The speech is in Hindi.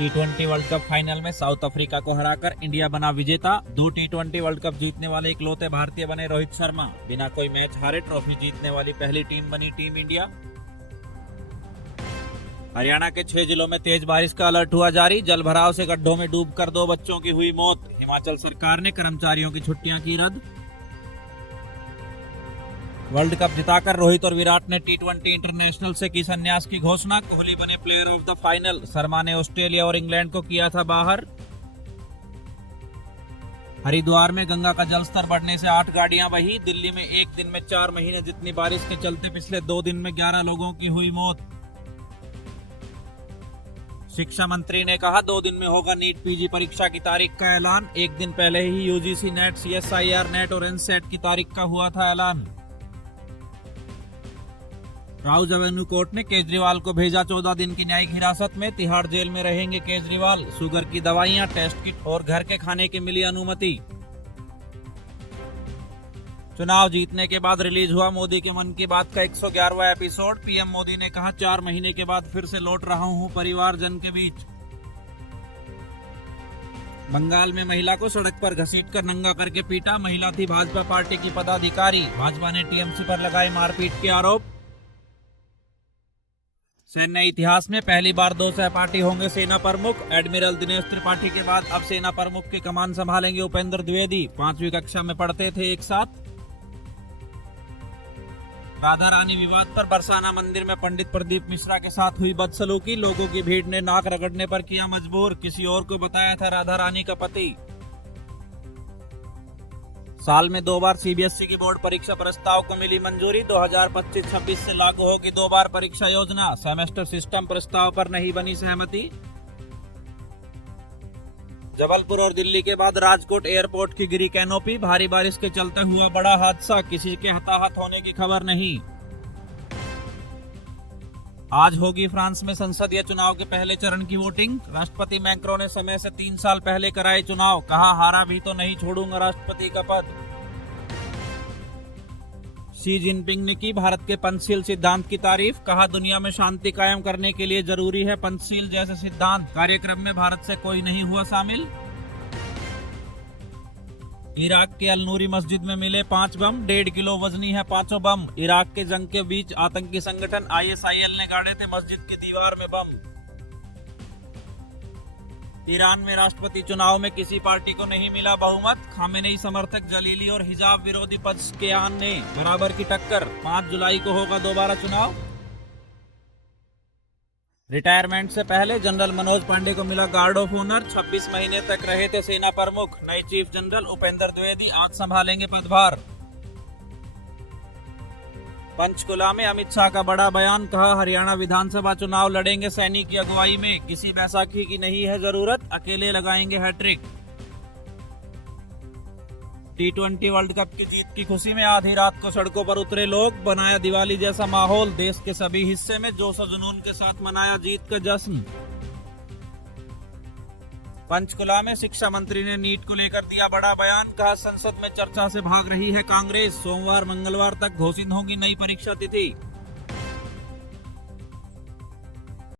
टी20 वर्ल्ड कप फाइनल में साउथ अफ्रीका को हराकर इंडिया बना विजेता। 2 टी20 वर्ल्ड कप जीतने वाले इकलौते भारतीय बने रोहित शर्मा। बिना कोई मैच हारे ट्रॉफी जीतने वाली पहली टीम बनी टीम इंडिया। हरियाणा के 6 जिलों में तेज बारिश का अलर्ट हुआ जारी। जल भराव से गड्ढों में डूबकर 2 बच्चों की हुई मौत। हिमाचल सरकार ने कर्मचारियों की छुट्टियां की रद्द। वर्ल्ड कप जिताकर रोहित और विराट ने टी20 इंटरनेशनल से की संन्यास की घोषणा। कोहली बने player of the final. Sharma ने ऑस्ट्रेलिया और इंग्लैंड को किया था बाहर। हरिद्वार में गंगा का जलस्तर बढ़ने से 8 गाड़ियां बही। दिल्ली में एक दिन में 4 महीने जितनी बारिश के चलते पिछले 2 दिन में 11 लोगों की हुई मौत। शिक्षा मंत्री ने कहा 2 दिन में होगा नीट पीजी परीक्षा की तारीख का ऐलान। एक दिन पहले ही यूजीसी नेट, सीएसआईआर नेट और एनसेट की तारीख का हुआ था ऐलान। राउज एवेन्यू कोर्ट ने केजरीवाल को भेजा 14 दिन की न्यायिक हिरासत में। तिहाड़ जेल में रहेंगे केजरीवाल। शुगर की दवाइयां, टेस्ट किट और घर के खाने की मिली अनुमति। चुनाव जीतने के बाद रिलीज हुआ मोदी के मन की बात का 111वां एपिसोड। पीएम मोदी ने कहा 4 महीने के बाद फिर से लौट रहा हूं परिवारजन के बीच। बंगाल में महिला को सड़क पर घसीटकर नंगा करके पीटा। महिला थी भाजपा पार्टी की पदाधिकारी। भाजपा ने टीएमसी पर लगाए मारपीट के आरोप। सैन्य इतिहास में पहली बार 2 सहपाठी होंगे सेना प्रमुख। एडमिरल दिनेश त्रिपाठी के बाद अब सेना प्रमुख की कमान संभालेंगे उपेंद्र द्विवेदी। 5वीं कक्षा में पढ़ते थे एक साथ। राधा रानी विवाद पर बरसाना मंदिर में पंडित प्रदीप मिश्रा के साथ हुई बदसलूकी। लोगों की भीड़ ने नाक रगड़ने पर किया मजबूर। किसी और को बताया था राधा रानी का पति। साल में 2 बार सीबीएसई की बोर्ड परीक्षा प्रस्ताव को मिली मंजूरी। 2025-26 से लागू होगी 2 बार परीक्षा योजना। सेमेस्टर सिस्टम प्रस्ताव पर नहीं बनी सहमति। जबलपुर और दिल्ली के बाद राजकोट एयरपोर्ट की गिरी कैनोपी। भारी बारिश के चलते हुआ बड़ा हादसा। किसी के हताहत होने की खबर नहीं। आज होगी फ्रांस में संसदीय चुनाव के पहले चरण की वोटिंग। राष्ट्रपति मैक्रों ने समय से 3 साल पहले कराए चुनाव। कहा हारा भी तो नहीं छोड़ूंगा राष्ट्रपति का पद। शी जिनपिंग ने की भारत के पंचशील सिद्धांत की तारीफ। कहा दुनिया में शांति कायम करने के लिए जरूरी है पंचशील जैसे सिद्धांत। कार्यक्रम में भारत से कोई नहीं हुआ शामिल। इराक के अल नूरी मस्जिद में मिले 5 बम। 1.5 किलो वजनी है 5 बम। इराक के जंग के बीच आतंकी संगठन आईएसआईएल ने गाड़े थे मस्जिद की दीवार में बम। ईरान में राष्ट्रपति चुनाव में किसी पार्टी को नहीं मिला बहुमत। खामेनेई समर्थक जलीली और हिजाब विरोधी पक्ष के ने बराबर की टक्कर। 5 जुलाई को होगा दोबारा चुनाव। रिटायरमेंट से पहले जनरल मनोज पांडे को मिला गार्ड ऑफ ऑनर। 26 महीने तक रहे थे सेना प्रमुख। नए चीफ जनरल उपेंद्र द्विवेदी आज संभालेंगे पदभार। पंचकुला में अमित शाह का बड़ा बयान। कहा हरियाणा विधानसभा चुनाव लड़ेंगे सैनी की अगुवाई में। किसी बैसाखी की नहीं है जरूरत। अकेले लगाएंगे हैट्रिक। टी20 वर्ल्ड कप की जीत की खुशी में आधी रात को सड़कों पर उतरे लोग। बनाया दिवाली जैसा माहौल। देश के सभी हिस्से में जोश और जुनून के साथ मनाया जीत का जश्न। पंचकुला में शिक्षा मंत्री ने नीट को लेकर दिया बड़ा बयान। कहा संसद में चर्चा से भाग रही है कांग्रेस। सोमवार मंगलवार तक घोषित होगी नई परीक्षा तिथि।